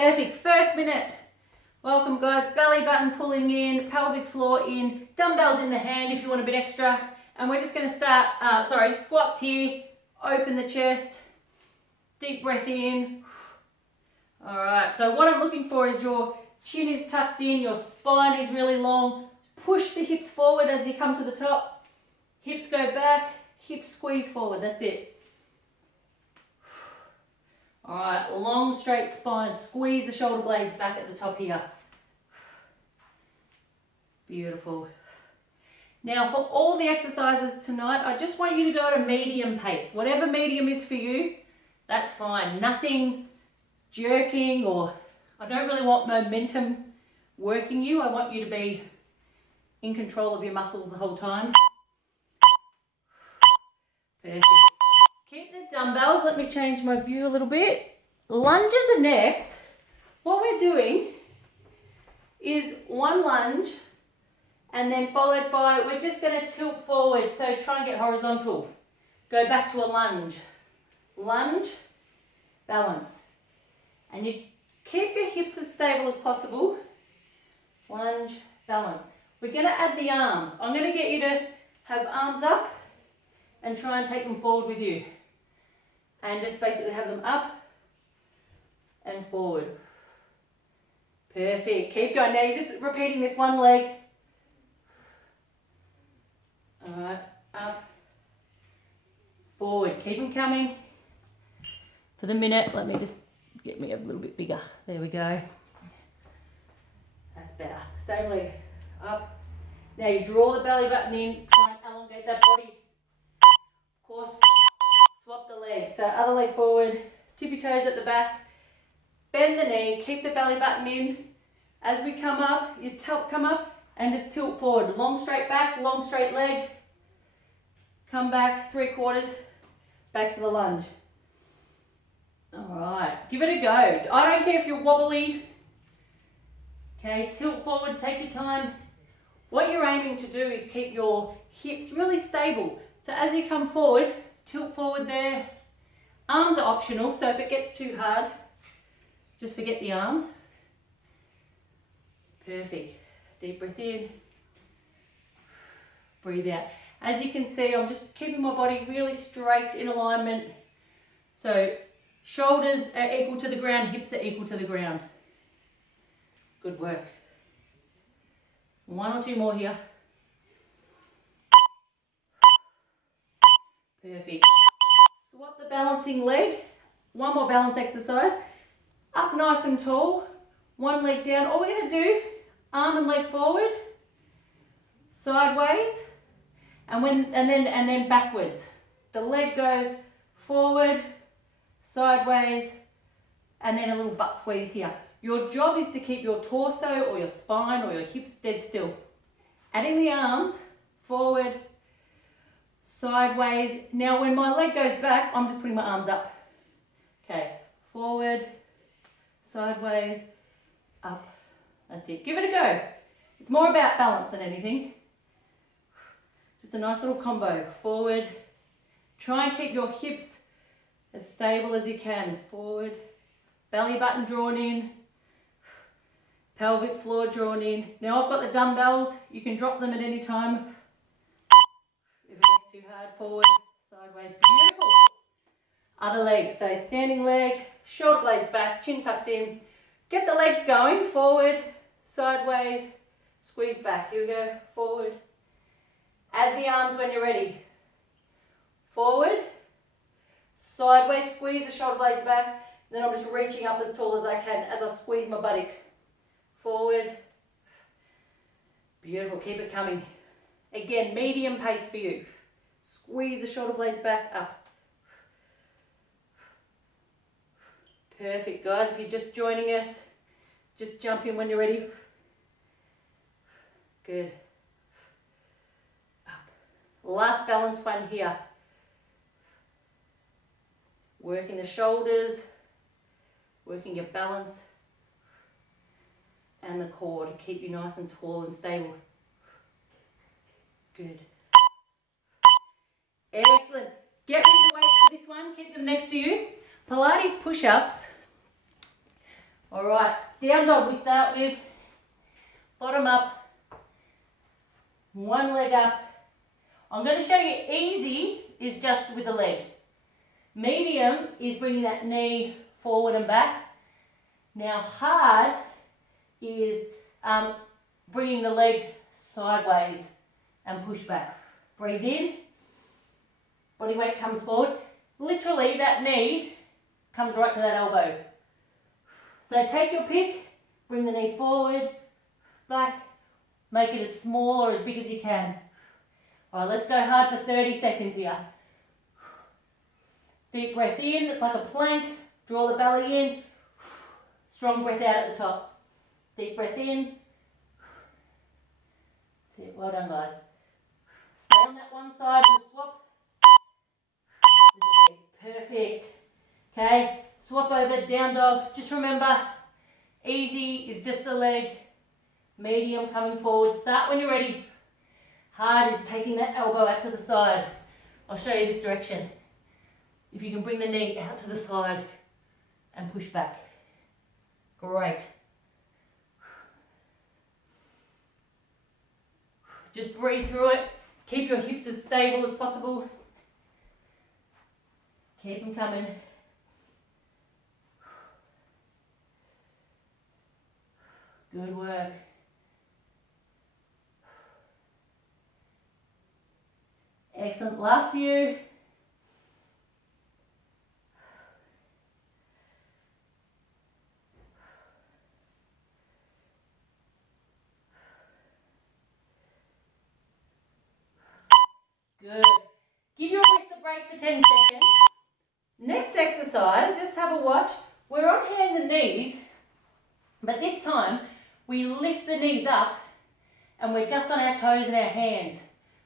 Perfect. First minute. Welcome, guys. Belly button pulling in, pelvic floor in, dumbbells in the hand if you want a bit extra. And we're just going to start, squats here. Open the chest. Deep breath in. All right. So what I'm looking for is your chin is tucked in, your spine is really long. Push the hips forward as you come to the top. Hips go back, hips squeeze forward. That's it. All right, long straight spine. Squeeze the shoulder blades back at the top here. Beautiful. Now for all the exercises tonight, I just want you to go at a medium pace. Whatever medium is for you, that's fine. Nothing jerking, or I don't really want momentum working you. I want you to be in control of your muscles the whole time. Perfect. Keep the dumbbells. Let me change my view a little bit. Lunges are next. What we're doing is one lunge and then followed by, we're just going to tilt forward. So try and get horizontal. Go back to a lunge. Lunge, balance. And you keep your hips as stable as possible. Lunge, balance. We're going to add the arms. I'm going to get you to have arms up and try and take them forward with you. And just basically have them up and forward. Perfect. Keep going. Now you're just repeating this one leg. All right, up, forward. Keep them coming. For the minute, let me just get me a little bit bigger. There we go. That's better. Same leg. Up. Now you draw the belly button in. Try and elongate that body. Of course, swap the legs. So other leg forward. Tippy toes at the back. Bend the knee. Keep the belly button in. As we come up, you come up and just tilt forward. Long straight back, long straight leg. Come back 3/4. Back to the lunge. Alright, give it a go. I don't care if you're wobbly. Okay, tilt forward, take your time. What you're aiming to do is keep your hips really stable. So as you come forward, tilt forward there. Arms are optional, so if it gets too hard, just forget the arms. Perfect. Deep breath in. Breathe out. As you can see, I'm just keeping my body really straight in alignment. So shoulders are equal to the ground, hips are equal to the ground. Good work. One or two more here. Perfect. Swap the balancing leg. One more balance exercise. Up nice and tall. One leg down. All we're going to do, arm and leg forward, sideways, and then backwards. The leg goes forward, sideways, and then a little butt squeeze here. Your job is to keep your torso or your spine or your hips dead still. Adding the arms, forward, sideways. Now when my leg goes back, I'm just putting my arms up. Okay, forward, sideways, up. That's it. Give it a go. It's more about balance than anything. Just a nice little combo. Forward. Try and keep your hips as stable as you can. Forward. Belly button drawn in. Pelvic floor drawn in. Now I've got the dumbbells. You can drop them at any time. If it gets too hard, forward, sideways. Beautiful. Other leg. So standing leg, shoulder blades back, chin tucked in. Get the legs going. Forward, sideways, squeeze back. Here we go. Forward. Add the arms when you're ready. Forward, sideways, squeeze the shoulder blades back. Then I'm just reaching up as tall as I can as I squeeze my buttock. Forward. Beautiful. Keep it coming. Again, medium pace for you. Squeeze the shoulder blades back up. Perfect, guys. If you're just joining us, just jump in when you're ready. Good. Up. Last balance one here. Working the shoulders, working your balance and the core to keep you nice and tall and stable. Good. Excellent. Get rid of the weights for this one. Keep them next to you. Pilates push-ups All right, down dog we start with. Bottom up, one leg up. I'm going to show you easy is just with the leg. Medium is bringing that knee forward and back. Now hard is bringing the leg sideways and push back. Breathe in, body weight comes forward. Literally that knee comes right to that elbow. So take your pick, bring the knee forward, back, make it as small or as big as you can. All right, let's go hard for 30 seconds here. Deep breath in, it's like a plank, draw the belly in, strong breath out at the top. Deep breath in. That's it, well done guys. Stay on that one side, we'll swap. Perfect. Okay, swap over, down dog. Just remember, easy is just the leg, medium coming forward. Start when you're ready. Hard is taking that elbow out to the side. I'll show you this direction. If you can bring the knee out to the side and push back. Great. Just breathe through it. Keep your hips as stable as possible. Keep them coming. Good work. Excellent. Last few. Good. Give your wrist a break for 10 seconds. Next exercise, just have a watch. We're on hands and knees, but this time we lift the knees up and we're just on our toes and our hands.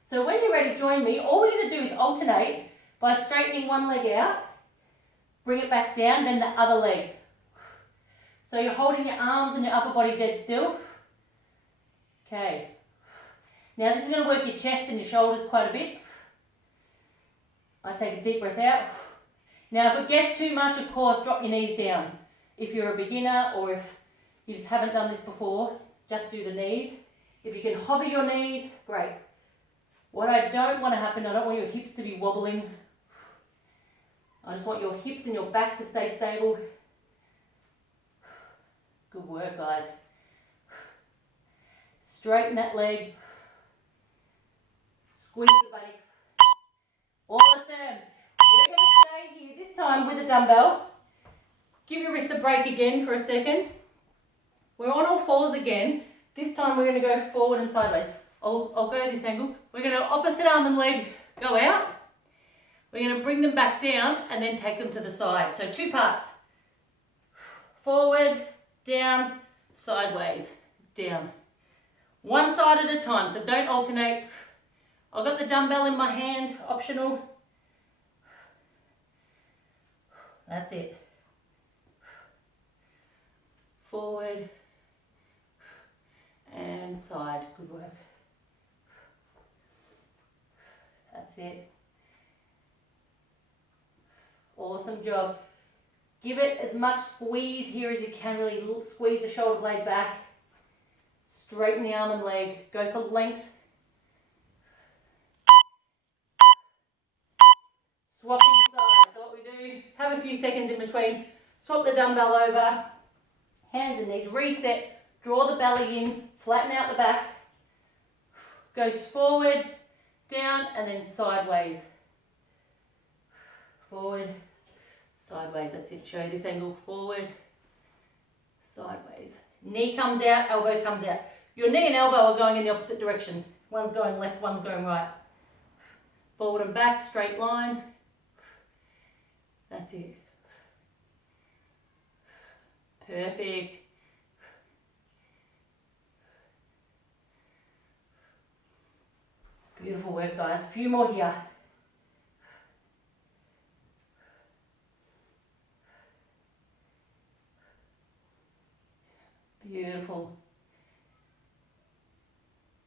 So when you're ready, join me. All we're going to do is alternate by straightening one leg out, bring it back down, then the other leg. So you're holding your arms and your upper body dead still. Okay. Now this is going to work your chest and your shoulders quite a bit. I take a deep breath out. Now if it gets too much, of course, drop your knees down. If you're a beginner or if you just haven't done this before, just do the knees. If you can hover your knees, great. What I don't want to happen, I don't want your hips to be wobbling. I just want your hips and your back to stay stable. Good work, guys. Straighten that leg. Squeeze the body. Awesome. We're going to stay here this time with a dumbbell. Give your wrist a break again for a second. We're on all fours again. This time we're going to go forward and sideways. I'll go this angle. We're going to opposite arm and leg go out. We're going to bring them back down and then take them to the side. So two parts. Forward, down, sideways, down. One side at a time, so don't alternate. I've got the dumbbell in my hand, optional. That's it. Forward and side. Good work. That's it. Awesome job. Give it as much squeeze here as you can. Really squeeze the shoulder blade back. Straighten the arm and leg. Go for length. Swapping sides. So what we do, have a few seconds in between. Swap the dumbbell over. Hands and knees. Reset. Draw the belly in. Flatten out the back. Goes forward, down, and then sideways. Forward, sideways. That's it. Show you this angle. Forward, sideways. Knee comes out, elbow comes out. Your knee and elbow are going in the opposite direction. One's going left, one's going right. Forward and back, straight line. That's it. Perfect. Beautiful work, guys. A few more here. Beautiful.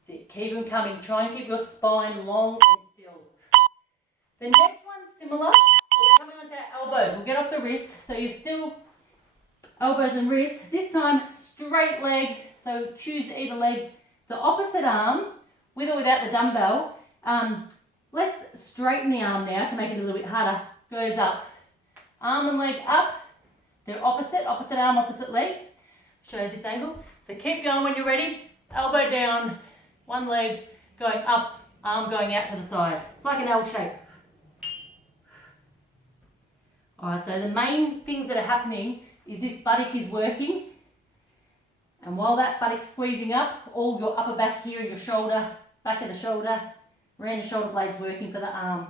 That's it. Keep them coming. Try and keep your spine long and still. The next one's similar. We're coming onto our elbows. We'll get off the wrist. So you're still elbows and wrists. This time, straight leg. So choose either leg. The opposite arm, with or without the dumbbell. Let's straighten the arm now to make it a little bit harder. Goes up. Arm and leg up. They're opposite arm, opposite leg. Show you this angle. So keep going when you're ready. Elbow down, one leg going up, arm going out to the side. It's like an L shape. Alright, so the main things that are happening is this buttock is working. And while that buttock's squeezing up, all your upper back here, your shoulder, back of the shoulder, around the shoulder blades working for the arm.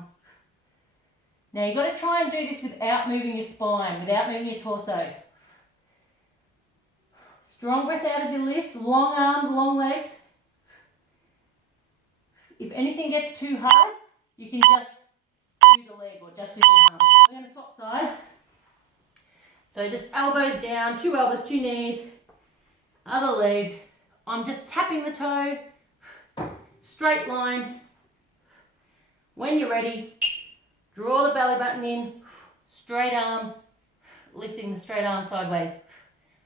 Now you've got to try and do this without moving your spine, without moving your torso. Strong breath out as you lift, long arms, long legs. If anything gets too hard, you can just do the leg or just do the arm. We're going to swap sides. So just elbows down, 2 elbows, 2 knees, other leg. I'm just tapping the toe, straight line. When you're ready, draw the belly button in, straight arm, lifting the straight arm sideways.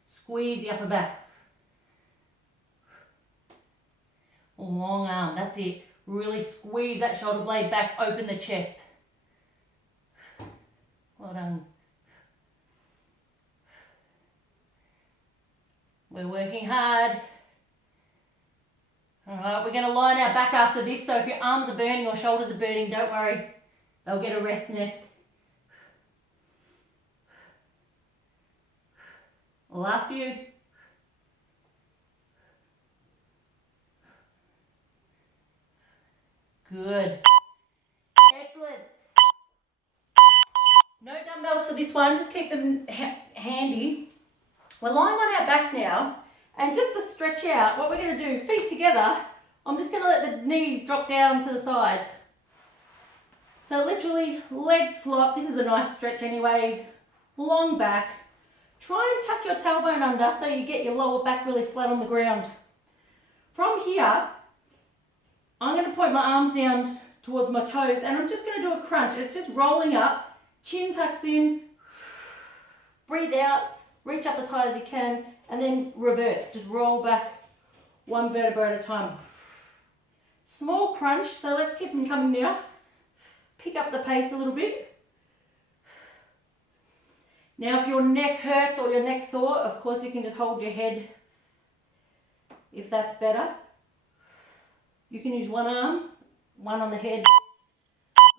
Squeeze the upper back. Long arm, that's it. Really squeeze that shoulder blade back, open the chest. Well done. We're working hard. Alright, we're going to line our back after this, so if your arms are burning or shoulders are burning, don't worry. They'll get a rest next. Last few. Good. Excellent. No dumbbells for this one, just keep them handy. We're lying on our back now, and just to stretch out, what we're going to do, feet together, I'm just going to let the knees drop down to the sides. So literally, legs flop. This is a nice stretch anyway. Long back. Try and tuck your tailbone under so you get your lower back really flat on the ground. From here, I'm going to point my arms down towards my toes, and I'm just going to do a crunch. It's just rolling up, chin tucks in, breathe out, reach up as high as you can, and then reverse. Just roll back one vertebra at a time. Small crunch, so let's keep them coming now. Pick up the pace a little bit. Now if your neck hurts or your neck's sore, of course you can just hold your head if that's better. You can use one arm, one on the head.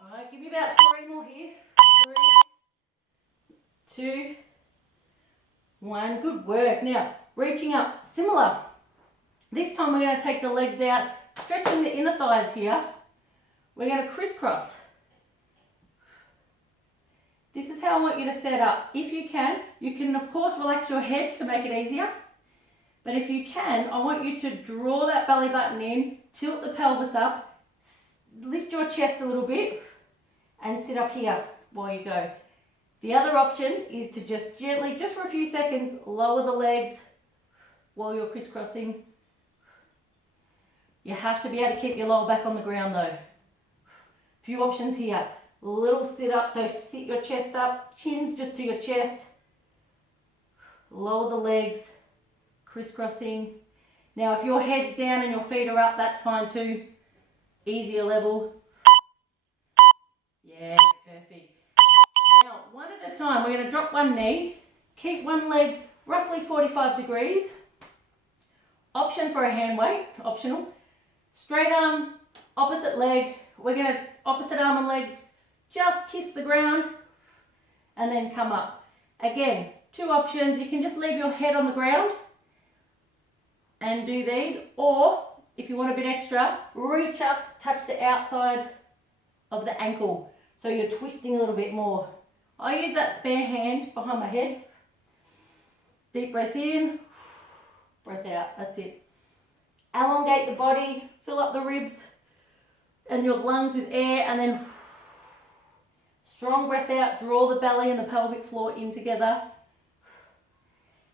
Alright, give me about 3 more here. 3, 2, 1. Good work. Now, reaching up, similar. This time we're going to take the legs out, stretching the inner thighs here. We're going to crisscross. This is how I want you to set up. If you can of course relax your head to make it easier. But if you can, I want you to draw that belly button in, tilt the pelvis up, lift your chest a little bit, and sit up here while you go. The other option is to just gently, just for a few seconds, lower the legs while you're crisscrossing. You have to be able to keep your lower back on the ground though. Few options here. Little sit up, so sit your chest up, chins just to your chest. Lower the legs, crisscrossing. Now if your head's down and your feet are up, that's fine too. Easier level. Yeah, perfect. Now, one at a time, we're going to drop one knee, keep one leg roughly 45 degrees. Option for a hand weight, optional. Straight arm, opposite leg. We're going to, opposite arm and leg, just kiss the ground and then come up. Again, 2 options. You can just leave your head on the ground and do these, or if you want a bit extra, reach up, touch the outside of the ankle. So you're twisting a little bit more. I use that spare hand behind my head. Deep breath in, breath out, that's it. Elongate the body, fill up the ribs and your lungs with air, and then strong breath out, draw the belly and the pelvic floor in together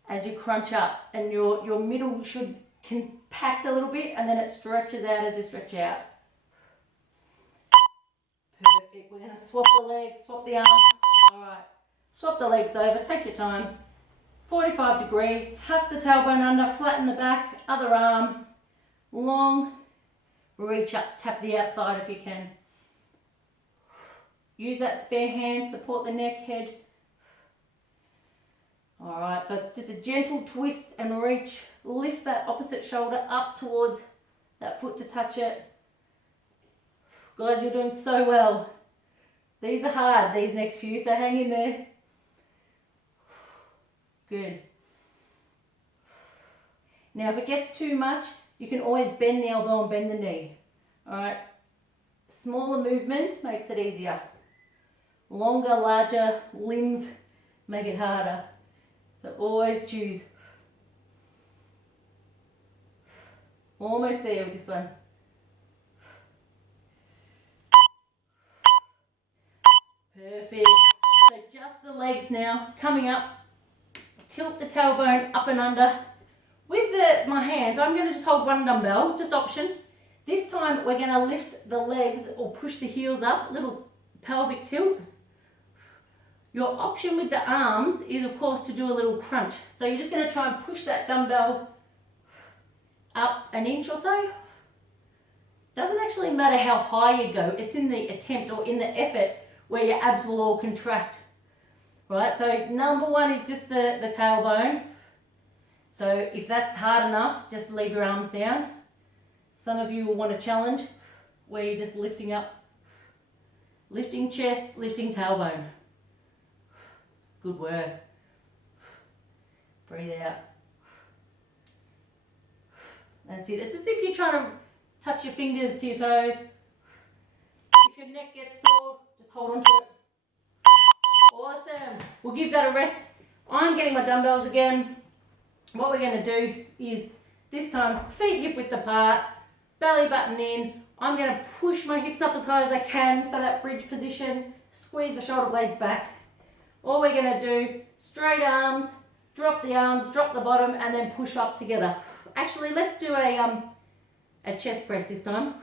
as you crunch up, and your middle should compact a little bit and then it stretches out as you stretch out. Perfect. We're going to swap the legs, swap the arms. Alright, swap the legs over, take your time. 45 degrees, tuck the tailbone under, flatten the back, other arm, long, reach up, tap the outside if you can. Use that spare hand, support the neck, head. Alright, so it's just a gentle twist and reach, lift that opposite shoulder up towards that foot to touch it. Guys, you're doing so well. These are hard, these next few, so hang in there. Good. Now if it gets too much, you can always bend the elbow and bend the knee. Alright, smaller movements makes it easier. Longer, larger limbs make it harder. So always choose. Almost there with this one. Perfect. So just the legs now, coming up. Tilt the tailbone up and under. With my hands, I'm going to just hold one dumbbell, just option. This time we're going to lift the legs or push the heels up, little pelvic tilt. Your option with the arms is of course to do a little crunch. So you're just going to try and push that dumbbell up an inch or so. Doesn't actually matter how high you go, it's in the attempt or in the effort where your abs will all contract. Right, so number one is just the tailbone. So if that's hard enough, just leave your arms down. Some of you will want a challenge where you're just lifting up, lifting chest, lifting tailbone. Good work. Breathe out. That's it. It's as if you're trying to touch your fingers to your toes. If your neck gets sore, just hold on to it. Awesome. We'll give that a rest. I'm getting my dumbbells again. What we're going to do is this time feet hip width apart, belly button in. I'm going to push my hips up as high as I can, so that bridge position, squeeze the shoulder blades back. All we're going to do, straight arms, drop the bottom, and then push up together. Actually, let's do a chest press this time.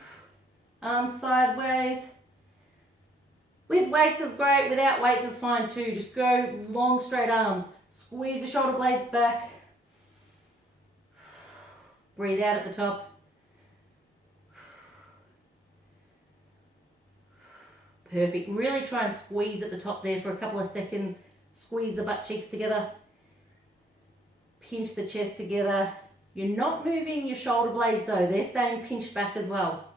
Arms sideways. With weights is great, without weights is fine too. Just go long straight arms. Squeeze the shoulder blades back. Breathe out at the top. Perfect. Really try and squeeze at the top there for a couple of seconds. Squeeze the butt cheeks together. Pinch the chest together. You're not moving your shoulder blades though. They're staying pinched back as well.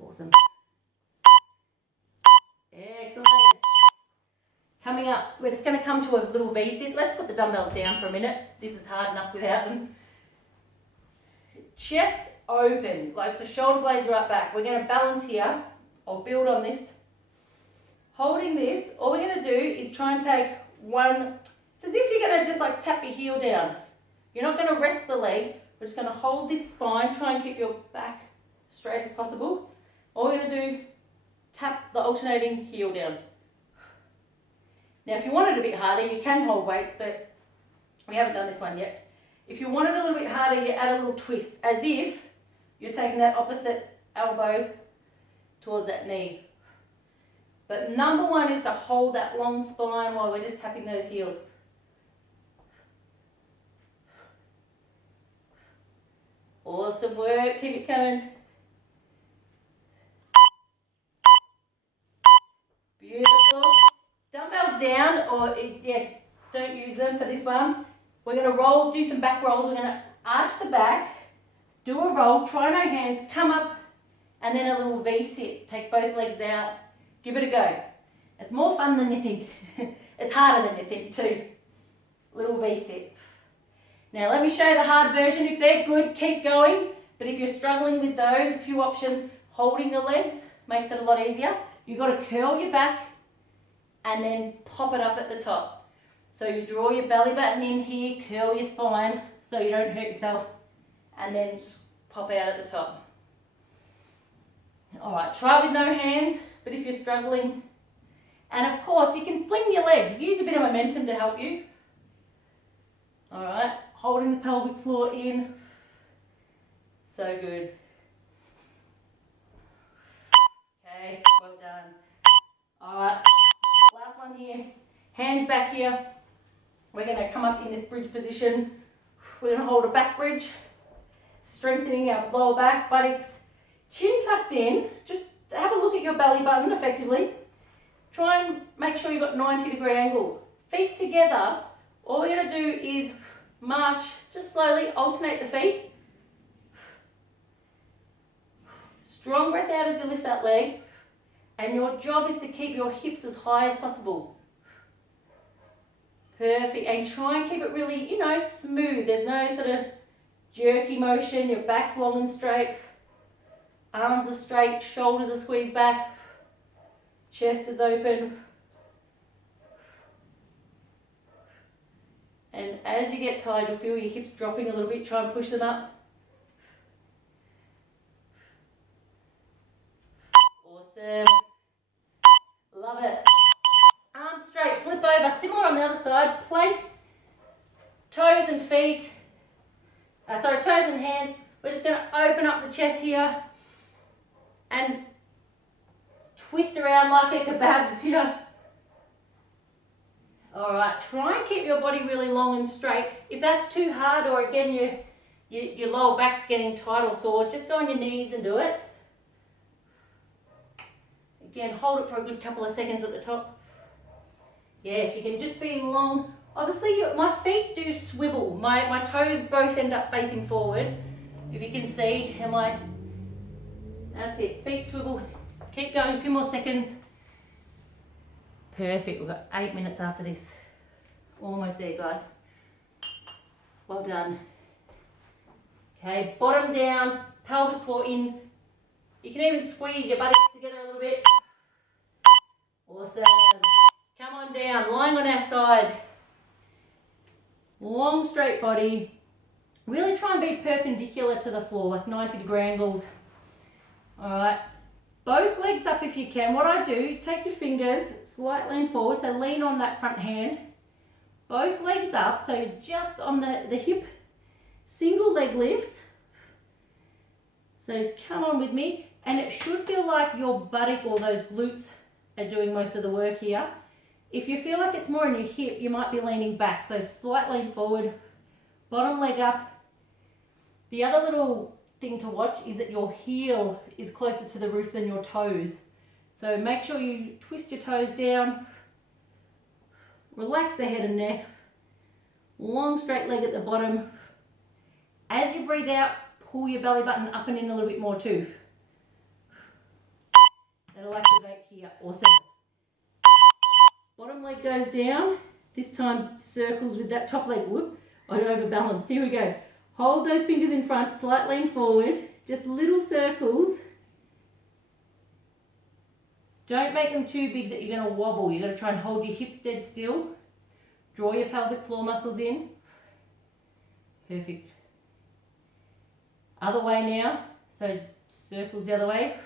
Awesome. Excellent. Coming up, we're just going to come to a little V-sit. Let's put the dumbbells down for a minute. This is hard enough without them. Chest open, like the shoulder blades right back. We're going to balance here. I'll build on this. Holding this, all we're going to do is try and take one. It's as if you're going to just like tap your heel down. You're not going to rest the leg. We're just going to hold this spine, try and keep your back straight as possible. All we're going to do, tap the alternating heel down. Now if you want it a bit harder, you can hold weights, but we haven't done this one yet. If you want it a little bit harder, you add a little twist, as if you're taking that opposite elbow towards that knee. But number one is to hold that long spine while we're just tapping those heels. Awesome work, keep it coming. Beautiful. Dumbbells down, or don't use them for this one. We're going to roll, do some back rolls. We're going to arch the back, do a roll, try no hands, come up, and then a little V-sit. Take both legs out, give it a go. It's more fun than you think. It's harder than you think too. Little V-sit. Now let me show you the hard version. If they're good, keep going. But if you're struggling with those, a few options, holding the legs makes it a lot easier. You've got to curl your back and then pop it up at the top. So you draw your belly button in here, curl your spine so you don't hurt yourself, and then pop out at the top. All right, try with no hands, but if you're struggling, and of course you can fling your legs, use a bit of momentum to help you. All right, holding the pelvic floor in, so good. Okay, well done. All right, last one here, hands back here. We're going to come up in this bridge position. We're going to hold a back bridge, strengthening our lower back, buttocks, chin tucked in. Just have a look at your belly button effectively. Try and make sure you've got 90-degree angles. Feet together. All we're going to do is march, just slowly alternate the feet. Strong breath out as you lift that leg. And your job is to keep your hips as high as possible. Perfect. And try and keep it really, smooth. There's no sort of jerky motion. Your back's long and straight. Arms are straight. Shoulders are squeezed back. Chest is open. And as you get tired, you'll feel your hips dropping a little bit. Try and push them up. Awesome. Love it. Arms straight, flip over. Similar on the other side. Plank, toes and feet. Toes and hands. We're just going to open up the chest here and twist around like a kebab here. Alright, try and keep your body really long and straight. If that's too hard, or again your lower back's getting tight or sore, just go on your knees and do it. Again, hold it for a good couple of seconds at the top. Yeah, if you can just be long. Obviously, my feet do swivel. My toes both end up facing forward. If you can see, that's it. Feet swivel. Keep going, a few more seconds. Perfect. We've got 8 minutes after this. Almost there, guys. Well done. Okay, bottom down, pelvic floor in. You can even squeeze your buttocks together a little bit. Awesome. Come on down, lying on our side. Long, straight body. Really try and be perpendicular to the floor, like 90-degree angles. All right. Both legs up if you can. What I do, take your fingers, slight lean forward, so lean on that front hand. Both legs up, so just on the hip, single leg lifts. So come on with me, and it should feel like your buttock or those glutes are doing most of the work here. If you feel like it's more in your hip, you might be leaning back, so slight lean forward, bottom leg up. The other little thing to watch is that your heel is closer to the roof than your toes. So make sure you twist your toes down, relax the head and neck, long straight leg at the bottom. As you breathe out, pull your belly button up and in a little bit more too. That'll activate here. Awesome. Bottom leg goes down. This time circles with that top leg. Whoop, I overbalanced. Here we go. Hold those fingers in front, slight lean forward, just little circles. Don't make them too big that you're going to wobble. You're going to try and hold your hips dead still. Draw your pelvic floor muscles in. Perfect. Other way now. So circles the other way.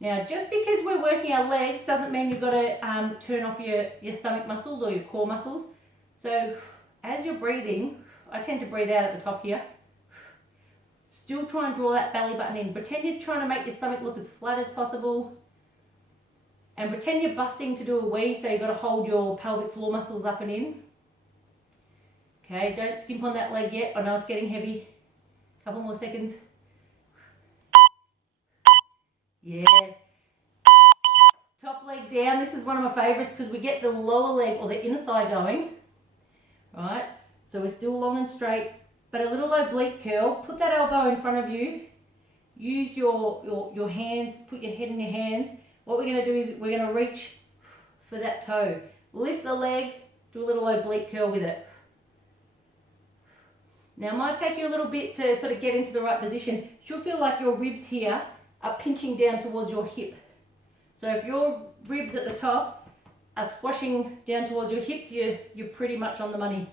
Now, just because we're working our legs doesn't mean you've got to turn off your stomach muscles or your core muscles. So as you're breathing, I tend to breathe out at the top here. Still try and draw that belly button in. Pretend you're trying to make your stomach look as flat as possible. And pretend you're busting to do a wee, so you've got to hold your pelvic floor muscles up and in. Okay, don't skimp on that leg yet. I know it's getting heavy. Couple more seconds. Yes. Top leg down. This is one of my favourites because we get the lower leg or the inner thigh going. Right, so we're still long and straight, but a little oblique curl. Put that elbow in front of you. Use your hands, put your head in your hands. What we're going to do is we're going to reach for that toe. Lift the leg, do a little oblique curl with it. Now it might take you a little bit to sort of get into the right position. Should feel like your ribs here are pinching down towards your hip. So if your ribs at the top are squashing down towards your hips, you're pretty much on the money.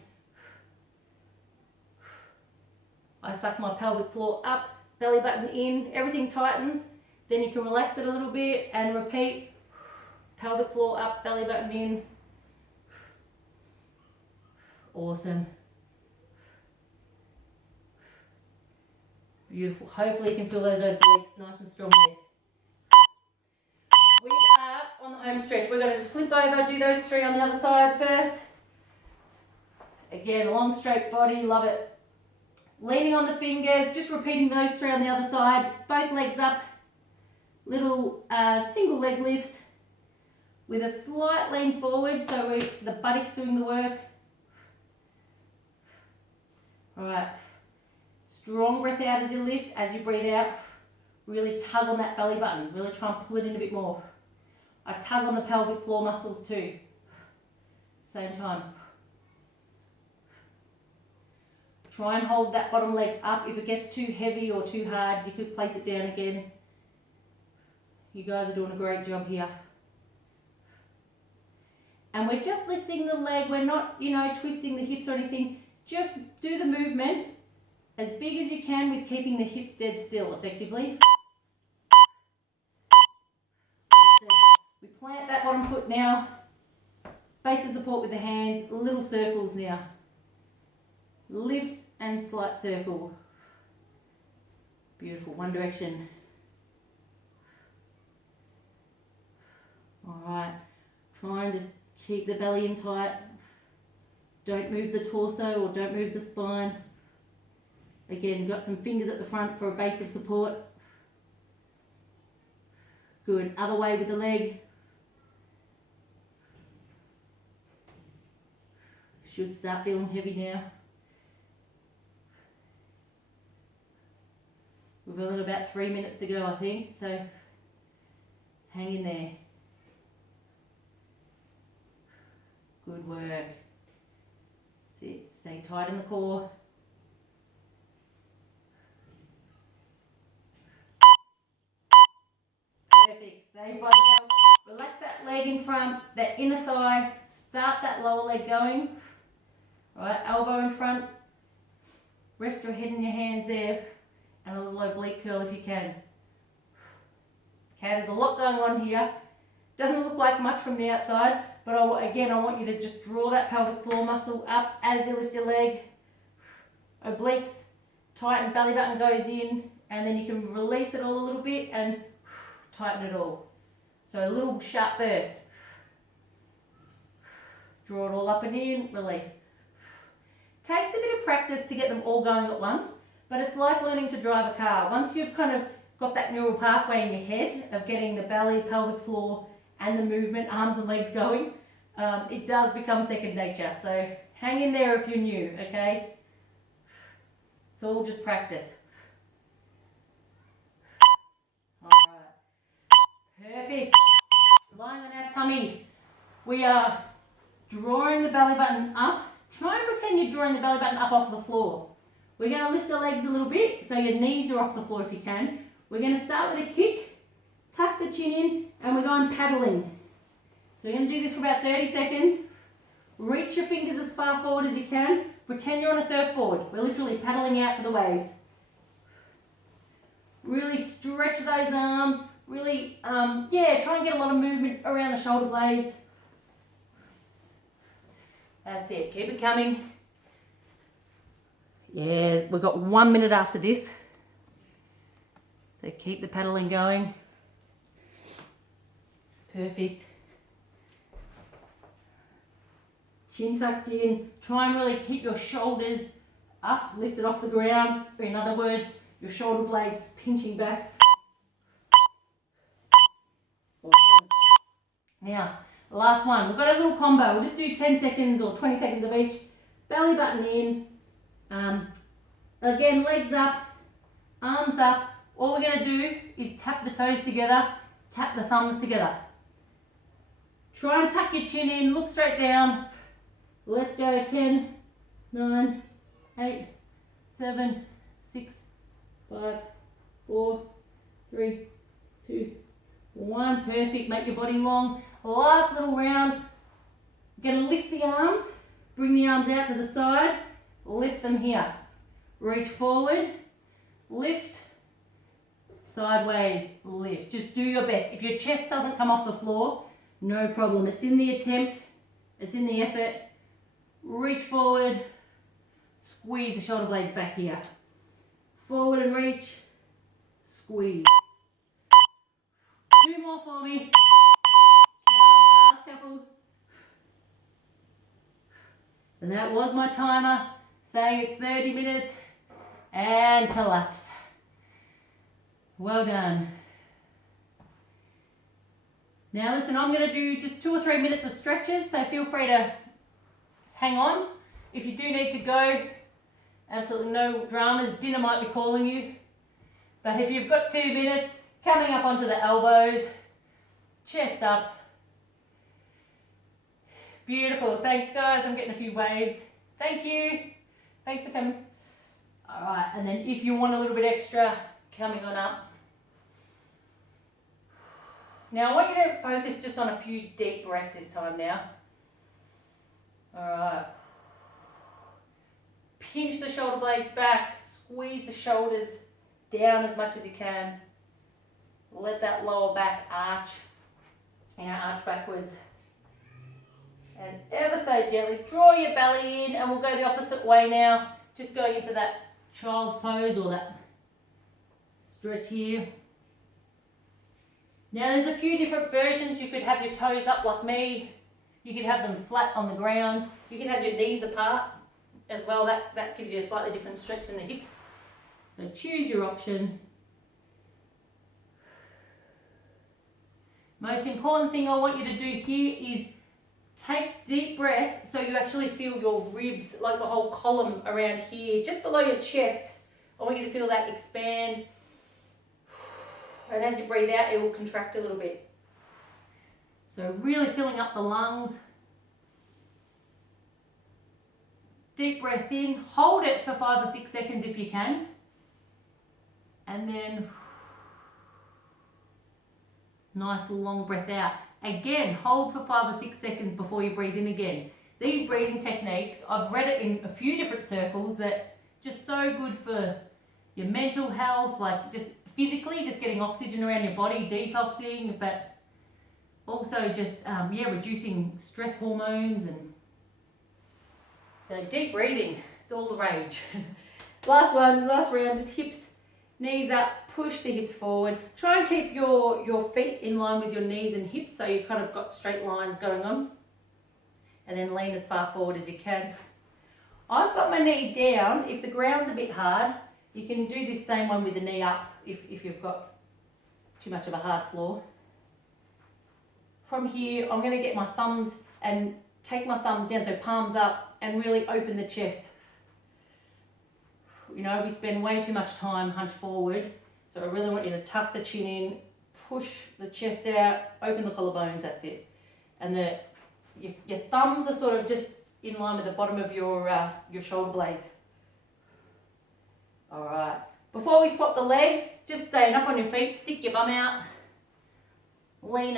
I suck my pelvic floor up, belly button in, everything tightens. Then you can relax it a little bit and repeat. Pelvic floor up, belly button in. Awesome. Beautiful. Hopefully you can feel those obliques nice and strong there. We are on the home stretch. We're going to just flip over, do those 3 on the other side first. Again, long straight body, love it. Leaning on the fingers, just repeating those 3 on the other side. Both legs up, little single leg lifts with a slight lean forward, so the buttocks doing the work. All right, strong breath out as you lift. As you breathe out, really tug on that belly button. Really try and pull it in a bit more. I tug on the pelvic floor muscles too. Same time. Try and hold that bottom leg up. If it gets too heavy or too hard, you could place it down again. You guys are doing a great job here. And we're just lifting the leg. We're not, twisting the hips or anything. Just do the movement as big as you can with keeping the hips dead still effectively. We plant that bottom foot now. Base of support with the hands. Little circles now. Lift and slight circle. Beautiful. One direction. Alright. Try and just keep the belly in tight. Don't move the torso or don't move the spine. Again, got some fingers at the front for a base of support. Good. Other way with the leg. Should start feeling heavy now. We've only got about 3 minutes to go, I think, so hang in there. Good work. That's it. Stay tight in the core. Perfect. Stay by the belt. Relax that leg in front, that inner thigh. Start that lower leg going. All right, elbow in front. Rest your head in your hands there. And a little oblique curl if you can. Okay, there's a lot going on here. Doesn't look like much from the outside, but again, I want you to just draw that pelvic floor muscle up as you lift your leg. Obliques, tighten, belly button goes in, and then you can release it all a little bit and tighten it all. So a little sharp burst. Draw it all up and in, release. Takes a bit of practice to get them all going at once, but it's like learning to drive a car. Once you've kind of got that neural pathway in your head of getting the belly, pelvic floor, and the movement, arms and legs going, it does become second nature. So hang in there if you're new, okay? It's all just practice. All right. Perfect. Lying on our tummy. We are drawing the belly button up. Try and pretend you're drawing the belly button up off the floor. We're going to lift the legs a little bit so your knees are off the floor if you can. We're going to start with a kick, tuck the chin in, and we're going paddling. So we're going to do this for about 30 seconds. Reach your fingers as far forward as you can. Pretend you're on a surfboard. We're literally paddling out to the waves. Really stretch those arms. Really, try and get a lot of movement around the shoulder blades. That's it. Keep it coming. Yeah, we've got 1 minute after this. So keep the paddling going. Perfect. Chin tucked in. Try and really keep your shoulders up, lifted off the ground. In other words, your shoulder blades pinching back. Awesome. Now, the last one. We've got a little combo. We'll just do 10 seconds or 20 seconds of each. Belly button in. Again, legs up, arms up. All we're going to do is tap the toes together, tap the thumbs together. Try and tuck your chin in, look straight down. Let's go. 10, 9, 8, 7, 6, 5, 4, 3, 2, 1. Perfect. Make your body long. Last little round. You're going to lift the arms, bring the arms out to the side, lift them here. Reach forward, lift, sideways, lift. Just do your best. If your chest doesn't come off the floor, no problem. It's in the attempt, it's in the effort. Reach forward, squeeze the shoulder blades back here. Forward and reach, squeeze. 2 more for me. couple. And that was my timer saying it's 30 minutes and collapse. Well done. Now listen, I'm going to do just 2 or 3 minutes of stretches, so feel free to hang on. If you do need to go, absolutely no dramas, dinner might be calling you. But if you've got 2 minutes, coming up onto the elbows, chest up. Beautiful, thanks guys, I'm getting a few waves. Thank you, thanks for coming. All right, and then if you want a little bit extra, coming on up. Now I want you to focus just on a few deep breaths this time now. All right. Pinch the shoulder blades back, squeeze the shoulders down as much as you can. Let that lower back arch, arch backwards. And ever so gently, draw your belly in, and we'll go the opposite way now. Just going into that child's pose or that stretch here. Now there's a few different versions. You could have your toes up like me. You could have them flat on the ground. You can have your knees apart as well. That gives you a slightly different stretch in the hips. So choose your option. Most important thing I want you to do here is take deep breaths so you actually feel your ribs, like the whole column around here, just below your chest. I want you to feel that expand. And as you breathe out, it will contract a little bit. So really filling up the lungs. Deep breath in, hold it for 5 or 6 seconds if you can. And then nice long breath out. Again, hold for 5 or 6 seconds before you breathe in again. These breathing techniques, I've read it in a few different circles that just so good for your mental health, like just physically, just getting oxygen around your body, detoxing, but also just, reducing stress hormones. And so deep breathing, it's all the rage. Last round, just hips, knees up, push the hips forward. Try and keep your feet in line with your knees and hips so you kind of got straight lines going on. And then lean as far forward as you can. I've got my knee down. If the ground's a bit hard, you can do this same one with the knee up if you've got too much of a hard floor. From here, I'm going to get my thumbs and take my thumbs down, so palms up, and really open the chest. You know, we spend way too much time hunched forward, so I really want you to tuck the chin in, push the chest out, open the collarbones, that's it. And your thumbs are sort of just in line with the bottom of your shoulder blades. All right, before we swap the legs, just stand up on your feet, stick your bum out, lean over.